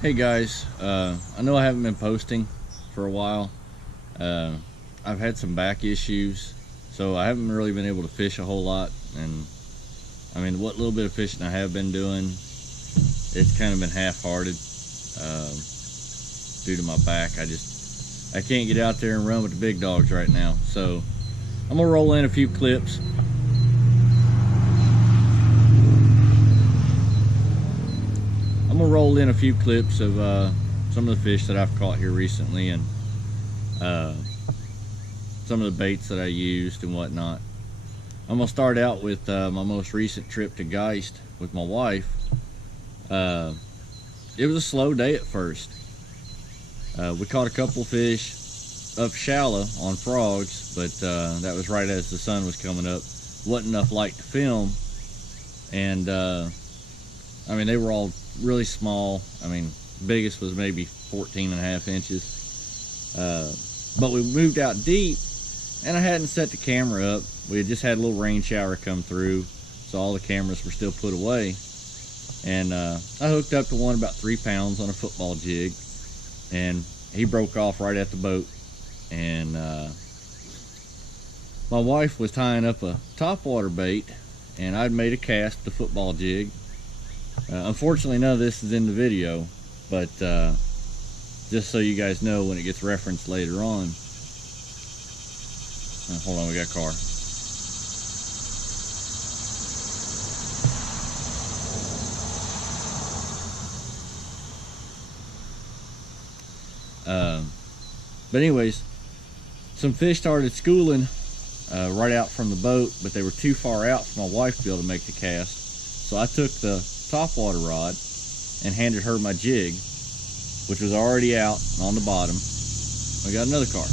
Hey guys, I know I haven't been posting for a while. I've had some back issues, so I haven't really been able to fish a whole lot. And I mean, what little bit of fishing I have been doing, it's kind of been half-hearted due to my back. I can't get out there and run with the big dogs right now. So I'm gonna roll in a few clips. I'm gonna roll in a few clips of some of the fish that I've caught here recently, and some of the baits that I used and whatnot. I'm gonna start out with my most recent trip to Geist with my wife. It was a slow day at first. We caught a couple fish up shallow on frogs, but that was right as the sun was coming up. Wasn't enough light to film, and I mean, they were all really small. I mean, biggest was maybe 14.5 inches. But we moved out deep, and I hadn't set the camera up. We had just had a little rain shower come through, so all the cameras were still put away. And I hooked up to one about 3 pounds on a football jig, and he broke off right at the boat. And my wife was tying up a topwater bait, and I'd made a cast with the football jig. Unfortunately, none of this is in the video, but just so you guys know when it gets referenced later on. Hold on, we got a car. But anyways, some fish started schooling right out from the boat, but they were too far out for my wife to be able to make the cast. So I took the topwater rod and handed her my jig, which was already out on the bottom. We got another car.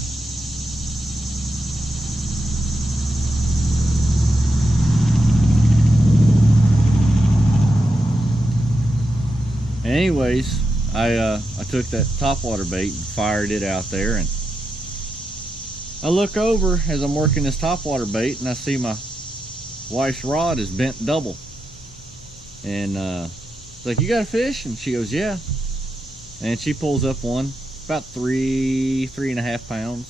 And anyways, I took that topwater bait and fired it out there, and I look over as I'm working this topwater bait, and I see my wife's rod is bent double. And it's like, "You got a fish?" And she goes, "Yeah." And she pulls up one about 3.5 pounds.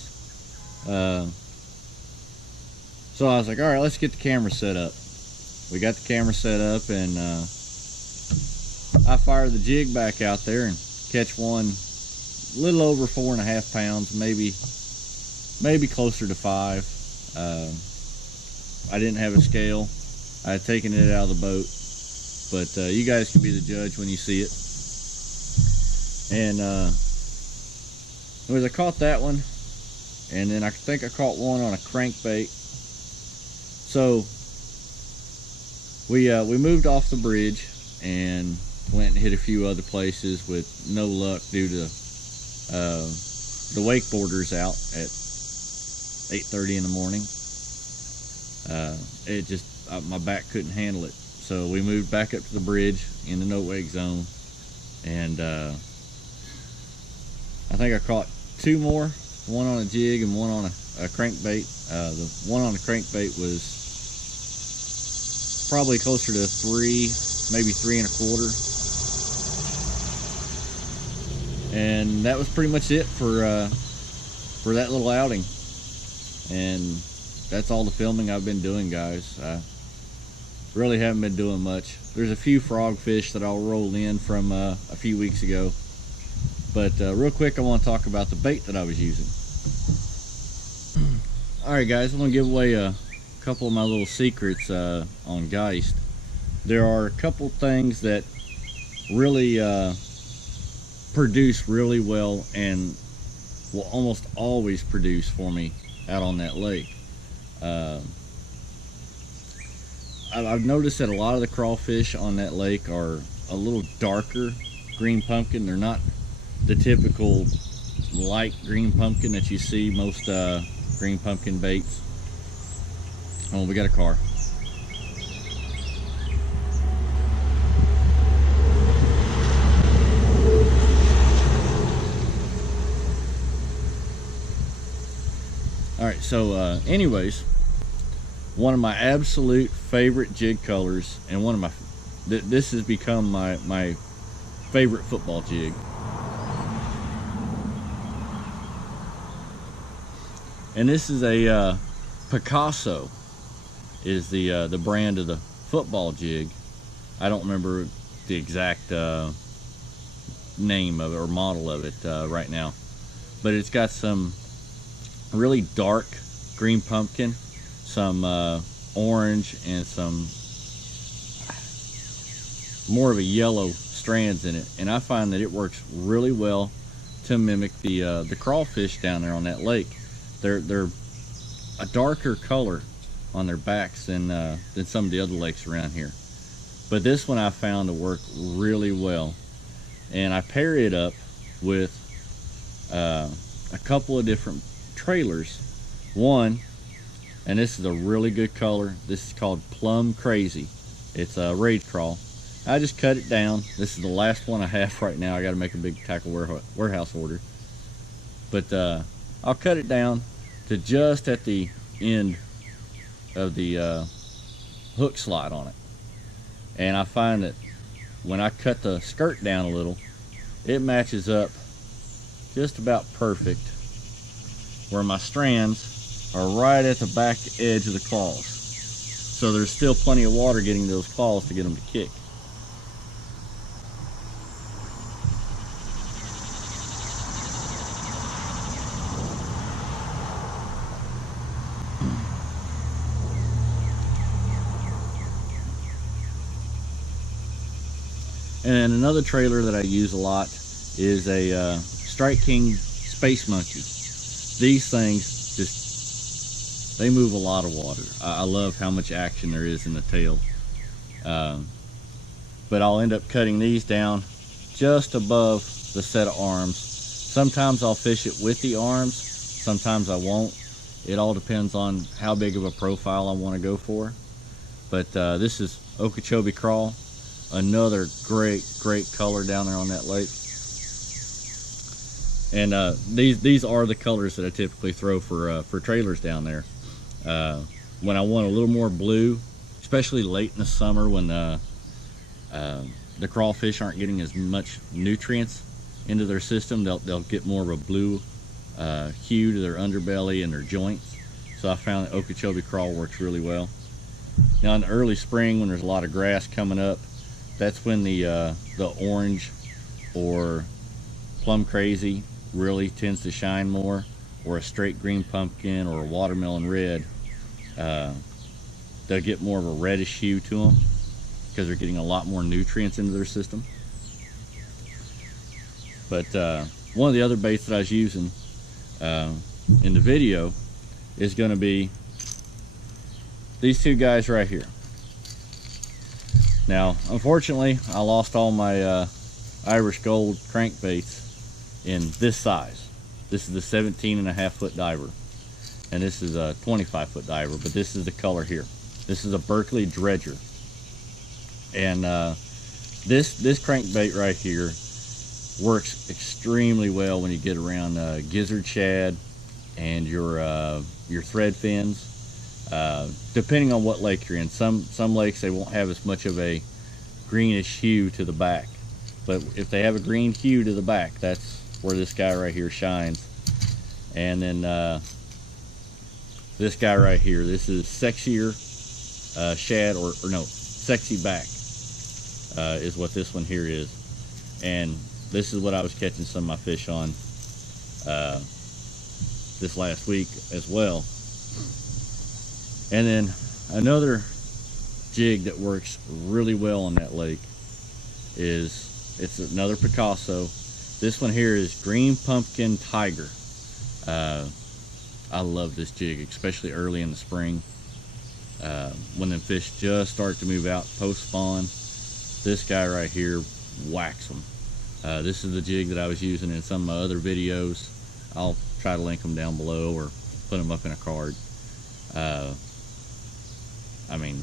So I was like, all right, let's get the camera set up. We got the camera set up, and I fire the jig back out there and catch one a little over 4.5 pounds, maybe closer to 5. I didn't have a scale. I had taken it out of the boat. But you guys can be the judge when you see it. And anyways, I caught that one, and then I think I caught one on a crankbait. So we moved off the bridge and went and hit a few other places with no luck due to the wakeboarders out at 8:30 in the morning. It just my back couldn't handle it. So we moved back up to the bridge in the no-wake zone, and I think I caught 2 more, one on a jig and one on a crankbait. The one on the crankbait was probably closer to 3, maybe 3.25. And that was pretty much it for that little outing. And that's all the filming I've been doing, guys. Really haven't been doing much. There's a few frog fish that I'll roll in from a few weeks ago, but real quick, I want to talk about the bait that I was using. All right, guys, I'm gonna give away a couple of my little secrets on Geist. There are a couple things that really produce really well and will almost always produce for me out on that lake. I've noticed that a lot of the crawfish on that lake are a little darker green pumpkin. They're not the typical light green pumpkin that you see most green pumpkin baits. Oh, we got a car. All right, so anyways, one of my absolute favorite jig colors, and one of my this has become my favorite football jig. And this is a Picasso is the brand of the football jig. I don't remember the exact name of it or model of it right now, but it's got some really dark green pumpkin, some orange, and some more of a yellow strands in it, and I find that it works really well to mimic the crawfish down there on that lake. They're a darker color on their backs than some of the other lakes around here, but this one I found to work really well. And I pair it up with a couple of different trailers. One, and this is a really good color, this is called Plum Crazy. It's a rage crawl. I just cut it down. This is the last one I have right now. I got to make a big tackle warehouse order, but I'll cut it down to just at the end of the hook slot on it. And I find that when I cut the skirt down a little, it matches up just about perfect where my strands are right at the back edge of the claws. So there's still plenty of water getting those claws to get them to kick. And another trailer that I use a lot is a Strike King Space Monkey. These things just, they move a lot of water. I love how much action there is in the tail. But I'll end up cutting these down just above the set of arms. Sometimes I'll fish it with the arms, sometimes I won't. It all depends on how big of a profile I want to go for. But this is Okeechobee Crawl. Another great color down there on that lake. And these are the colors that I typically throw for trailers down there. When I want a little more blue, especially late in the summer when the crawfish aren't getting as much nutrients into their system, they'll get more of a blue hue to their underbelly and their joints. So I found that Okeechobee Crawl works really well. Now in the early spring, when there's a lot of grass coming up, that's when the orange or Plum Crazy really tends to shine more, or a straight green pumpkin or a watermelon red. They'll get more of a reddish hue to them because they're getting a lot more nutrients into their system. But one of the other baits that I was using in the video is going to be these two guys right here. Now, unfortunately, I lost all my Irish Gold crankbaits in this size. This is the 17.5 foot diver, and this is a 25-foot diver, but this is the color here. This is a Berkeley Dredger, and this crankbait right here works extremely well when you get around gizzard shad and your thread fins. Depending on what lake you're in, some lakes they won't have as much of a greenish hue to the back, but if they have a green hue to the back, that's where this guy right here shines. And then this guy right here, this is sexier shad, or no, sexy back is what this one here is. And this is what I was catching some of my fish on this last week as well. And then another jig that works really well on that lake is, it's another Picasso. This one here is Green Pumpkin Tiger. I love this jig, especially early in the spring when the fish just start to move out post spawn. This guy right here whacks them. This is the jig that I was using in some of my other videos. I'll try to link them down below or put them up in a card. I mean,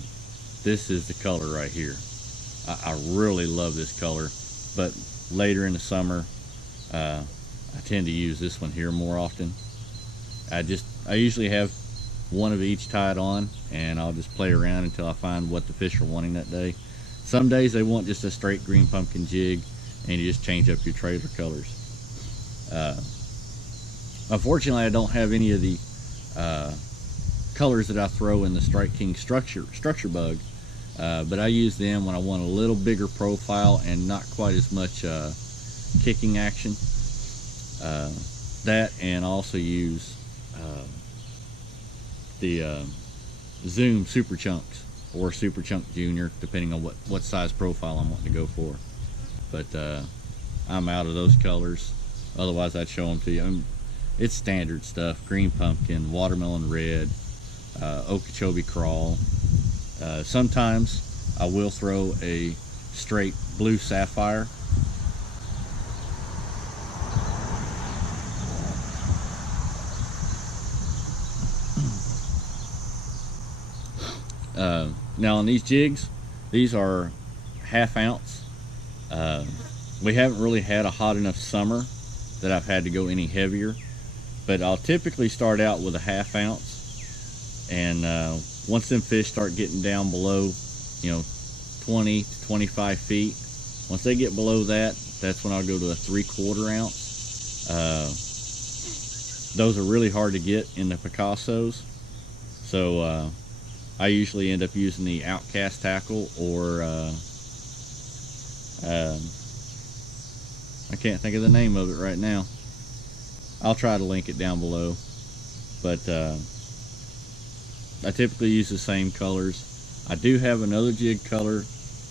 this is the color right here. I really love this color, but later in the summer, I tend to use this one here more often. I usually have one of each tied on, and I'll just play around until I find what the fish are wanting that day. Some days they want just a straight green pumpkin jig. and you just change up your trailer colors. Unfortunately, I don't have any of the colors that I throw in the Strike King structure bug, but I use them when I want a little bigger profile and not quite as much kicking action. That, and also use the Zoom Super Chunks or Super Chunk Junior, depending on what size profile I'm wanting to go for. But I'm out of those colors. Otherwise, I'd show them to you. I mean, it's standard stuff: green pumpkin, watermelon red, Okeechobee crawl. Sometimes I will throw a straight blue sapphire. Now on these jigs, these are 1/2 ounce. We haven't really had a hot enough summer that I've had to go any heavier, but I'll typically start out with a 1/2 ounce, and once them fish start getting down below, 20 to 25 feet, once they get below that, that's when I'll go to a 3/4 ounce. Those are really hard to get in the Picassos, so I usually end up using the Outcast tackle, or I can't think of the name of it right now. I'll try to link it down below, but I typically use the same colors. I do have another jig color,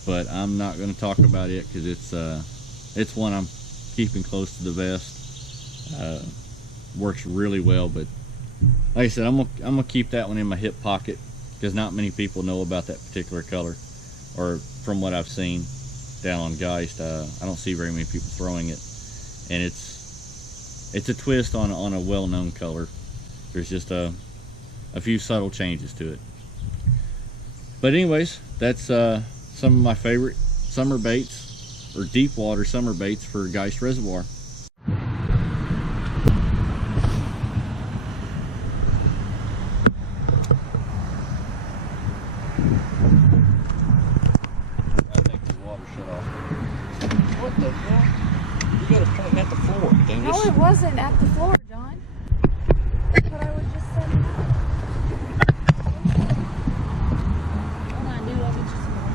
but I'm not going to talk about it because it's one I'm keeping close to the vest. Works really well, but like I said, I'm gonna keep that one in my hip pocket, because not many people know about that particular color, or from what I've seen down on Geist, I don't see very many people throwing it, and it's a twist on a well-known color. There's just a few subtle changes to it. But anyways, that's some of my favorite summer baits, or deep water summer baits for Geist Reservoir. What the hell? You gotta point at the floor, dingus. No, it wasn't at the floor, John. That's what I was just setting up. Hold on, dude, I'll get you some more.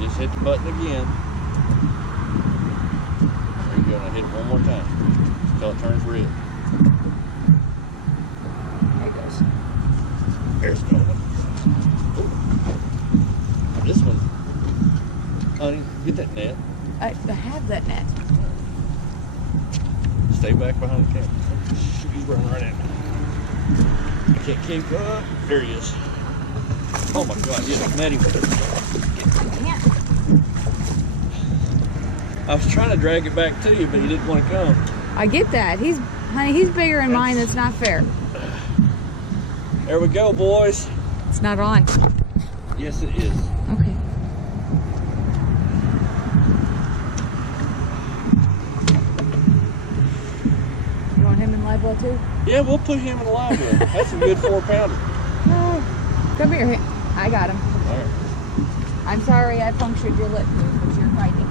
Just hit the button again. There you go, now hit it one more time until it turns red. There it goes. There's another one. Ooh. This one. Honey, get that net. I have that net. Stay back behind the camera. He's running right at me. I can't keep up. There he is. Oh my God, yes, I met him. Can't. I was trying to drag it back to you, but you didn't want to come. I get that. Honey, he's bigger than mine. That's not fair. There we go, boys. It's not on. Yes, it is. Okay. You want him in live well too? Yeah, we'll put him in the live well. That's a good 4-pounder. Come here. I got him. All right. I'm sorry I punctured your lip, but you're fighting.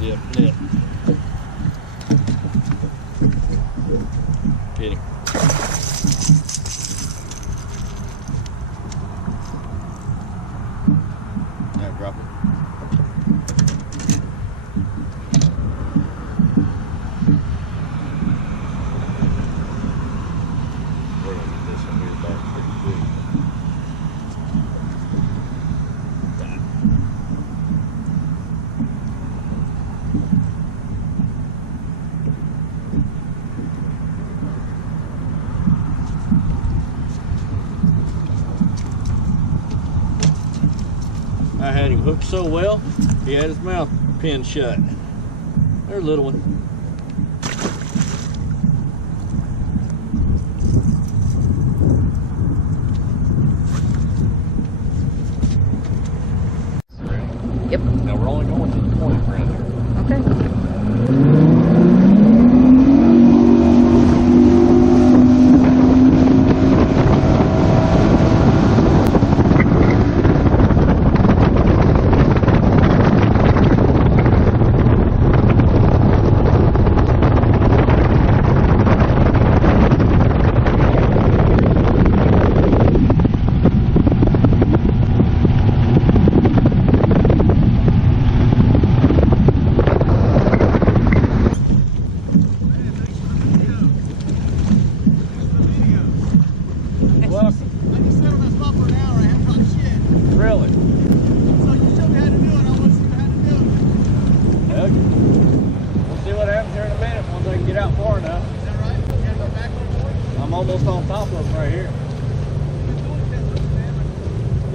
Yep, yep. Get him. Now drop it. We're gonna get this one here back pretty quick. I had him hooked so well, he had his mouth pinned shut. There's a little one.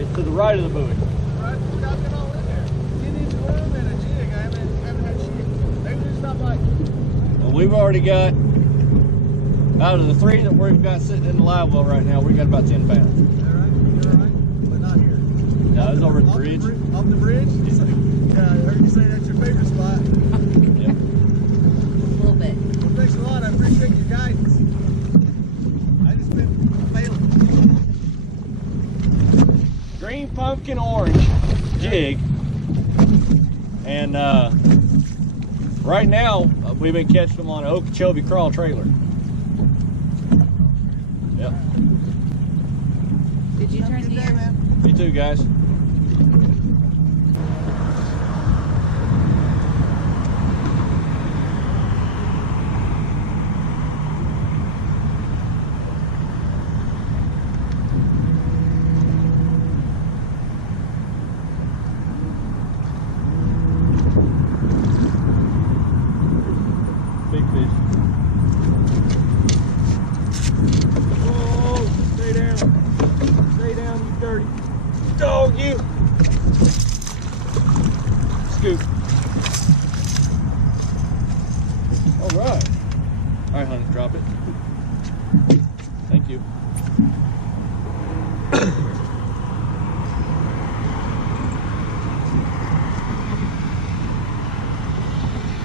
It's to the right of the buoy. Right, I've been all in there. You need to worm and a jig. I haven't had shit. Maybe just not like. Well, we've already got, out of the 3 that we've got sitting in the live well right now, we got about 10 pounds. All right, you're all right, but not here. No, it's over at the bridge. Off the bridge? Yeah, I heard you say that's your favorite spot. Yep. A little bit. Well, thanks a lot. I appreciate your guidance. I just been failing. Green pumpkin orange jig, and right now we've been catching them on an Okeechobee crawl trailer. Yep. Did you turn the air? Man. You too, guys. Big fish. Whoa, stay down. Stay down, you dirty dog, you. Scoop. All right. All right, honey, drop it. Thank you.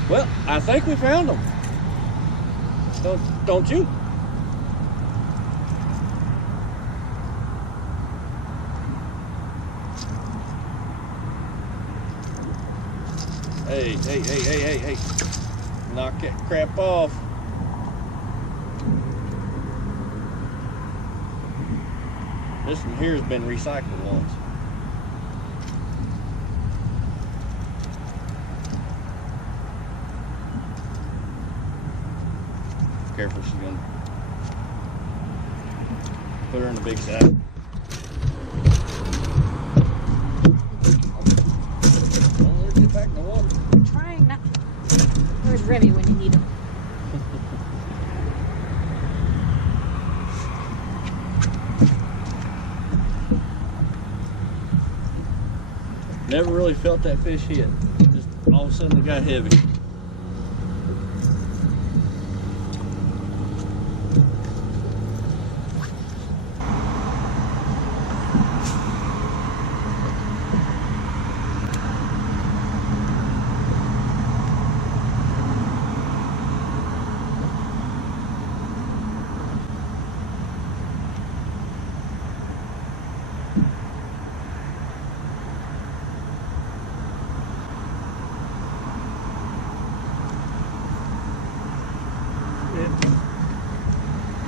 Well, I think we found them. Don't you? Hey. Knock that crap off. This one here has been recycled once. Careful, she's gonna put her in the big sack. Don't let her get back in the water. I'm trying not. Where's Remy when you need him? Never really felt that fish hit. Just all of a sudden it got heavy.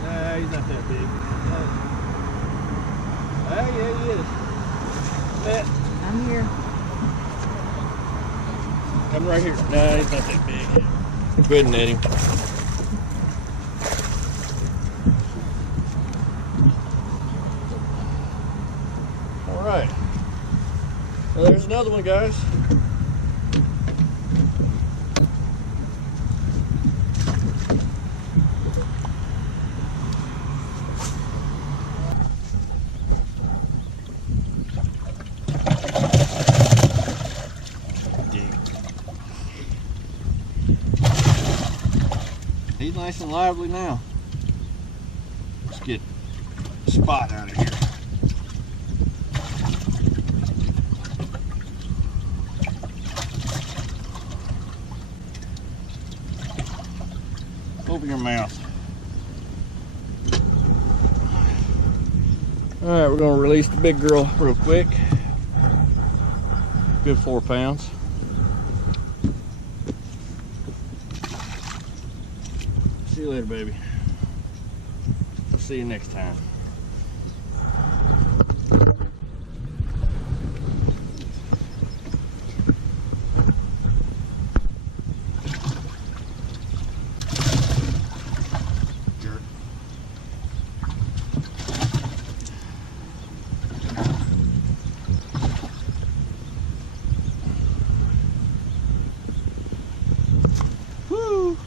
Nah, he's not that big. Yeah, he is. Matt, I'm here. come right here. Nah, he's not that big. Go ahead and net him. All right. Well, there's another one, guys. He's nice and lively now. Let's get a spot out of here. Open your mouth. All right, we're gonna release the big girl real quick. Good 4 pounds. See you later, baby. We'll see you next time. Jerk. Woo!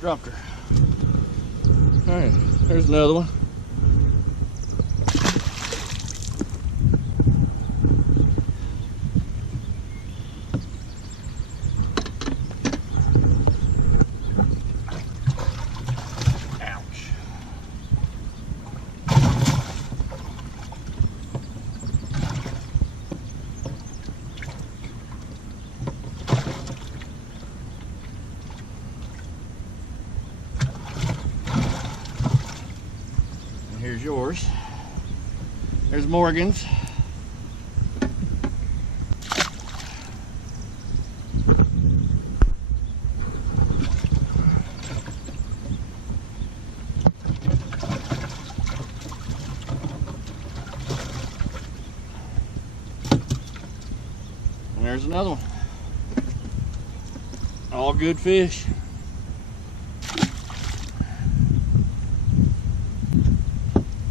Dropped her. All right, there's another one. Here's yours. There's Morgan's. And there's another one. All good fish.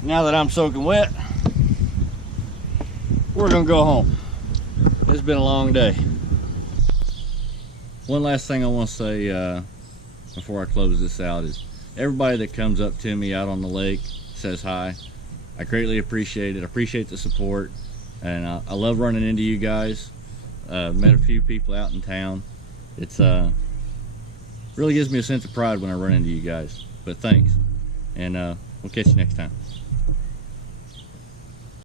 Now that I'm soaking wet, we're gonna go home. It's been a long day. One last thing I want to say before I close this out is everybody that comes up to me out on the lake says hi. I greatly appreciate it. I appreciate the support, and I love running into you guys. Met a few people out in town. It's really gives me a sense of pride when I run into you guys. But thanks, and we'll catch you next time.